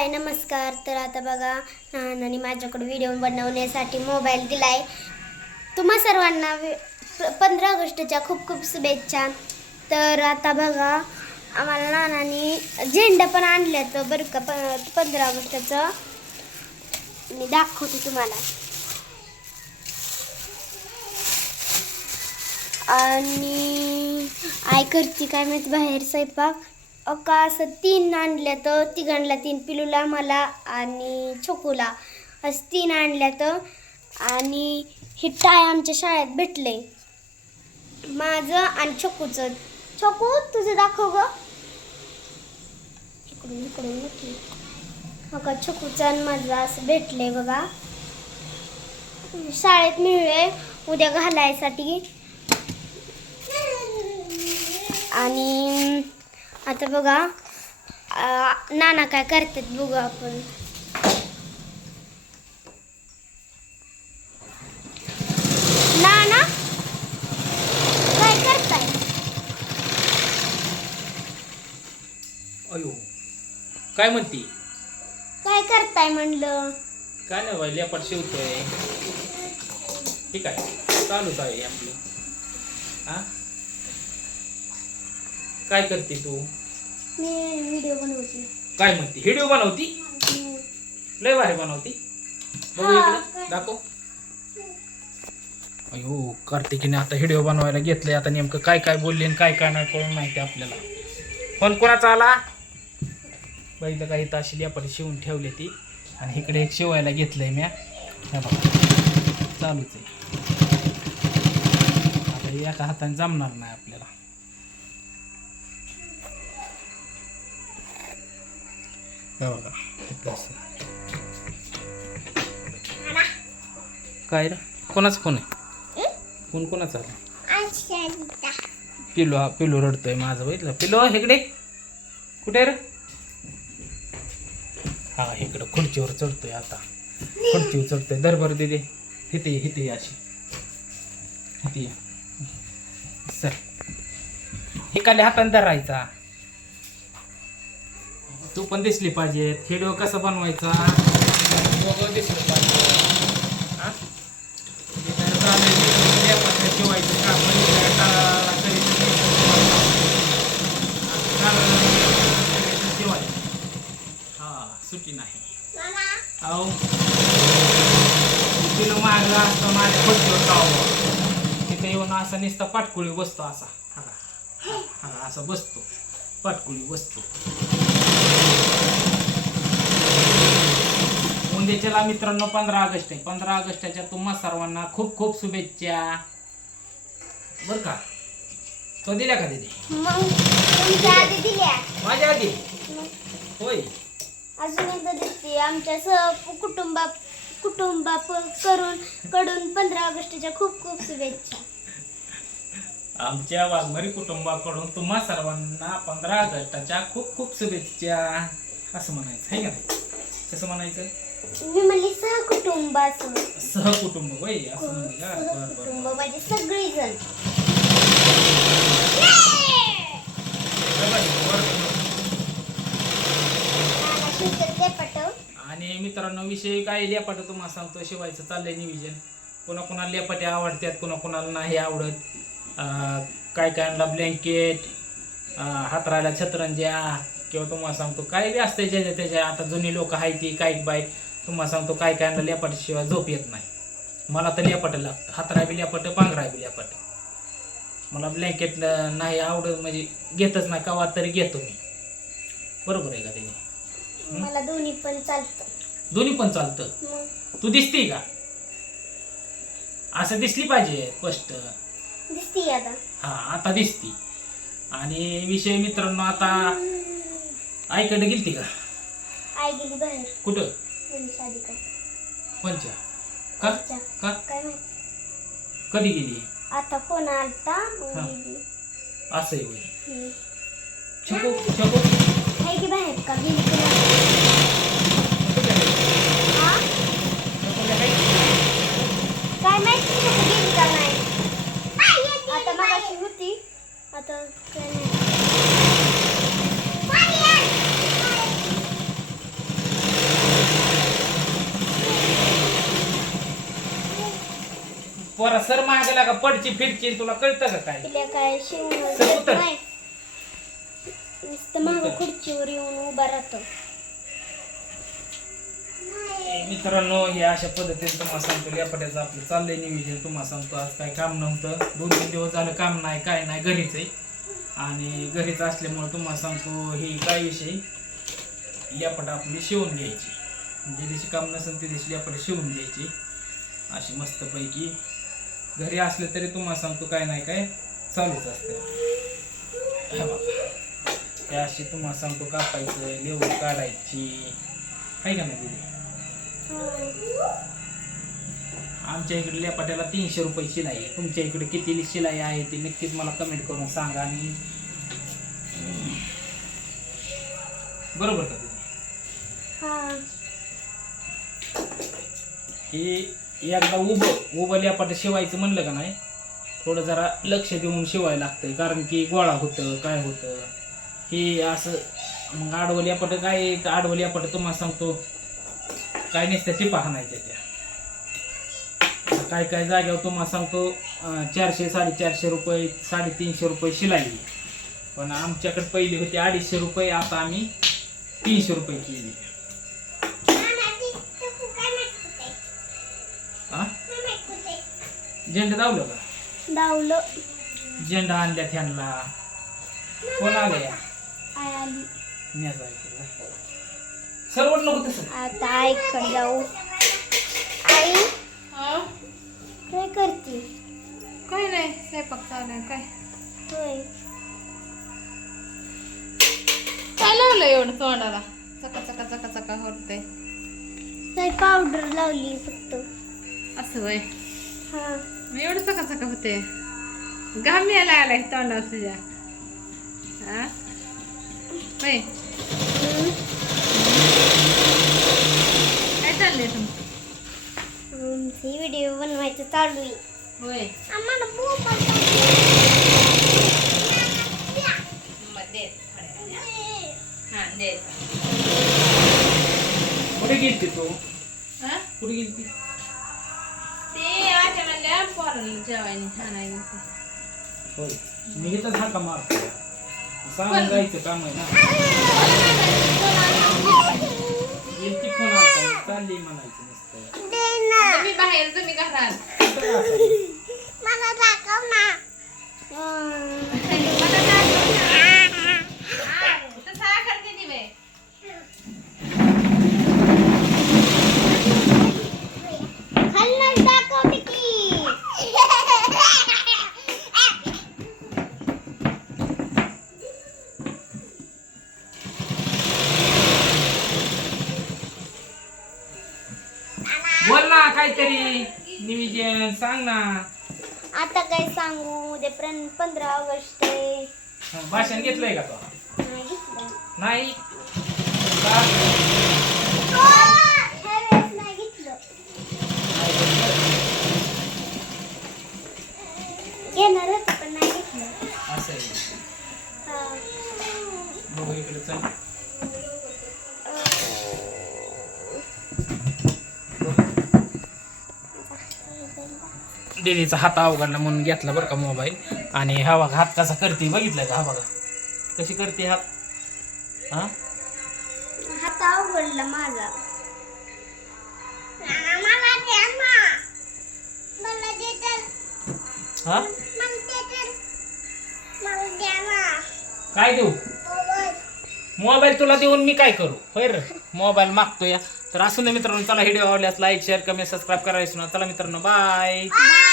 हाय नमस्कार. तर आता बघा नानाने माझ्याकडे व्हिडिओ बनवण्यासाठी मोबाईल दिलाय. तुम्हा सर्वांना पंधरा ऑगस्टच्या खूप खूप शुभेच्छा. तर आता बघा आम्हाला नानाने झेंडा पण आणल्या तर बरं का प पंधरा ऑगस्टचं. मी दाखवते तुम्हाला. आणि आय करते काय माहिती बाहेर स्वयंपाक. अका असं तीन आणल्या तर तिघांना तीन पिलूला मला आणि छोकूला. असं तीन आणल्या तर आणि हे टाय आमच्या शाळेत भेटले. माझं आणि छोकूचं. छोकू तुझं दाखव ग. इकडून इकडून नक्की हो छोकूचं आणि माझं असं भेटले बघा. शाळेत मिळले उद्या घालायसाठी. आणि आता बघा नाना काय करतात बघू आपण. नाना काय करताय? अयो काय म्हणती? काय करताय म्हणलं? काय नाही बाई लेपाट शिवतोय. ठीक आहे चालूच आहे आपलं. हा? काय करते तू? मी व्हिडिओ बनवते. काय म्हणते? व्हिडिओ बनवती? लय भारी बनवती. बघू इकडे? दाखव. अयो कार्तिकीने आता व्हिडिओ बनवायला घेतलंय. आता नेमकं काय काय बोलले आणि काय काय नाही कळून माहिती आपल्याला. फोन कोणाचा आला? बघितलं काही ताशी लेपाटी शिवून ठेवली ती. आणि इकडे एक शिवायला घेतलंय म्या. हे चालूच आहे. आता एका हाताने जमणार नाही आपल्याला. हे बघा. काय रे? कोणाचा फोन आहे? फोन कोणाचा आला? पिलो हा पिलो रडतोय माझं बघितलं? पिलो इकडे. कुठे रे? हा इकडं खुर्चीवर चढतोय आता. खुर्चीवर चढतोय. दरबार दे हिथे हिथे अशी. हिथे. सर एखाद्या हाताने धरायचा. तू पण दिसली पाहिजे. व्हिडिओ कसा बनवायचा? दोघं दिसलं पाहिजे. हा? हे करीत नाही. हा अहो. तिला मागला असतं माझ्या खुर्चीवर जावं. तिथे येऊन असा नुसता पाटकुळी बसतो असा. हा? हा? असा बसतो. पाटकुळी बसतो. उद्याच्याला मित्रांनो पंधरा ऑगस्ट आहे. पंधरा ऑगस्टच्या तुम्हा सर्वांना खूप खूप शुभेच्छा. बर का? तो दिल्या का दिदी? माझ्या आधी? होय. अजून एकदा दिसते. आमच्या सह कुटुंबा कुटुंबा करून कडून पंधरा ऑगस्टच्या खूप खूप शुभेच्छा. आमच्या वाघमारी कुटुंबाकडून तुम्हा सर्वांना पंधरा ऑगस्टच्या खूप खूप शुभेच्छा. असं म्हणायचं आहे का कसं म्हणायचं? मी म्हणली सहकुटुंब होय असं म्हणजे का? बरं बरं कुटुंब म्हणजे ते पटव आणि मित्रांनो विषय काय लेपाट तुम्हाला सांगतो शिवायचं चाललंय नियोजन. कोणा कोणाला लेपाटे आवडतात कोणा कोणाला नाही आवडत. अं, काय काय आणला? ब्लँकेट हातरायला छतरंज्या किंवा तुम्हाला सांगतो काय बी असते ज्याच्या त्याच्या आता जुनी लोक आहेत ती काय बाय तुम्हाला सांगतो काय काय लेपाटीशिवाय झोप येत नाही. मला तर लेपाट लागतं हातराय बी लेपाट पांघराय बी लेपाट. मला ब्लँकेट नाही आवडत म्हणजे घेतच नाही कवा तरी घेतो मी. बरोबर आहे का त्याने मला दोन्ही पण चालतं. दोन्ही पण चालतं? तू दिसते का? असं दिसली पाहिजे स्पष्ट. दिसती आता. हा आता दिसती. आणि विषय मित्रांनो आता आईकडे गेलती का? आई गेली बाहेर. कुठं? कोणच्या? का. का? काय माहिती? कधी गेली? आता फोन आलता मग हा. गेली. असं आहे होय. हम्म. छकू छकू आहे की बाहेर? का गेली की नाही? हा? काय माहिती कुठं गेली का नाही आता मगाशी होती आता काय नाही पोरा सर मागायला का पडची फिरची तुला कळतं का काय? तिला काय शिवून चल देत उतर. नाही. नुसतं मागं उतर. खुर्चीवर येऊन उभा राहतो. ए, मित्रांनो हे अशा पद्धतीने तुम्हाला सांगतो लेपाट्याचं आपलं चाललंय नियोजन. तुम्हाला सांगतो आज काय काम नव्हतं. दोन तीन दिवस झालं काम नाही काय नाही घरीच आहे. आणि घरीच असल्यामुळे तुम्हाला सांगतो हे काय विषय? लेपाट आपली शिवून घ्यायची. ज्या दिवशी काम नसेल त्या दिवशी लेपाट शिवून घ्यायची. अशी मस्तपैकी घरी असले तरी तुम्हाला सांगतो काय नाही काय चालूच असते. अशी तुम्हाला सांगतो कापायचं लेवल काढायची. आहे का नाही दिदी आमच्या इकडे लेपाट्याला तीनशे रुपये शिलाई आहे. तुमच्या इकडे किती शिलाई आहे ते नक्कीच मला कमेंट करून सांगा आणि बरोबर का? तुम्ही हा. हे एकदा उभं उभं लेपाट शिवायचं म्हणलं का नाही थोडं जरा लक्ष देऊन शिवायला लागतंय कारण की गोळा होतं काय होतं. हे असं मग आडवं लेपाट काय आडवं लेपाट तुम्हाला सांगतो. काय नसत्या टिपा नाही त्या. काय काय जागेवर तुम्हाला सांगतो चारशे साडेचारशे रुपये साडेतीनशे रुपये शिलाई. पण आमच्याकडे पहिली होती अडीचशे रुपये आता आम्ही तीनशे रुपये केली. झेंडा दावलं का? धावलं झेंडा आणल्या त्यांना कोण आलं या? आय आली. सर्व नको तसं. आता आईकडे जाऊ. आई? काय करते? काय नाही स्वयंपाक चालू आहे. काय? होय. काय लावलं एवढं तोंडाला? चका चका चका चका होतंय. काय पावडर लावली फक्त. असं वय हा. मी एवढं चका चका होते. घाम यायला आलाय तोंडाला तुझ्या. हा. काय चाललंय तुमचं व्हिडिओ बनवायचं चालू आहे. होय. हा कुठे गेलती तू? हा? कुठे गेलती? ते म्हणल्या पोराला जेवायला आणायला होय. मी इथंच हाका मारतो सांगून जायचं काम आहे ना. गेलती फोन आता चालली म्हणायचं नुसतं. मी बाहेर तुम्ही घरात. कुठं का? मला दाखव ना. ना काहीतरी नियोजन सांग ना आता काय सांगू उद्या पंधरा ऑगस्ट आहे भाषण घेतलंय का तो नाही घेतलं. नाही का? दीदीचा हात अवघडला म्हणून घेतला बरं का मोबाईल आणि हा बघा हात कसा करते बघितलं का? हा बघा. कशी करते हात? हा? हात अवघडला माझा. हा? काय देऊ? मोबाईल. तुला देऊन मी काय करू? होय रे? मोबाईल मागतोय. तर असून दे मित्रांनो चला व्हिडिओ आवडल्यास लाईक शेअर कमेंट सबस्क्राईब करायचं ना चला मित्रांनो बाय बाय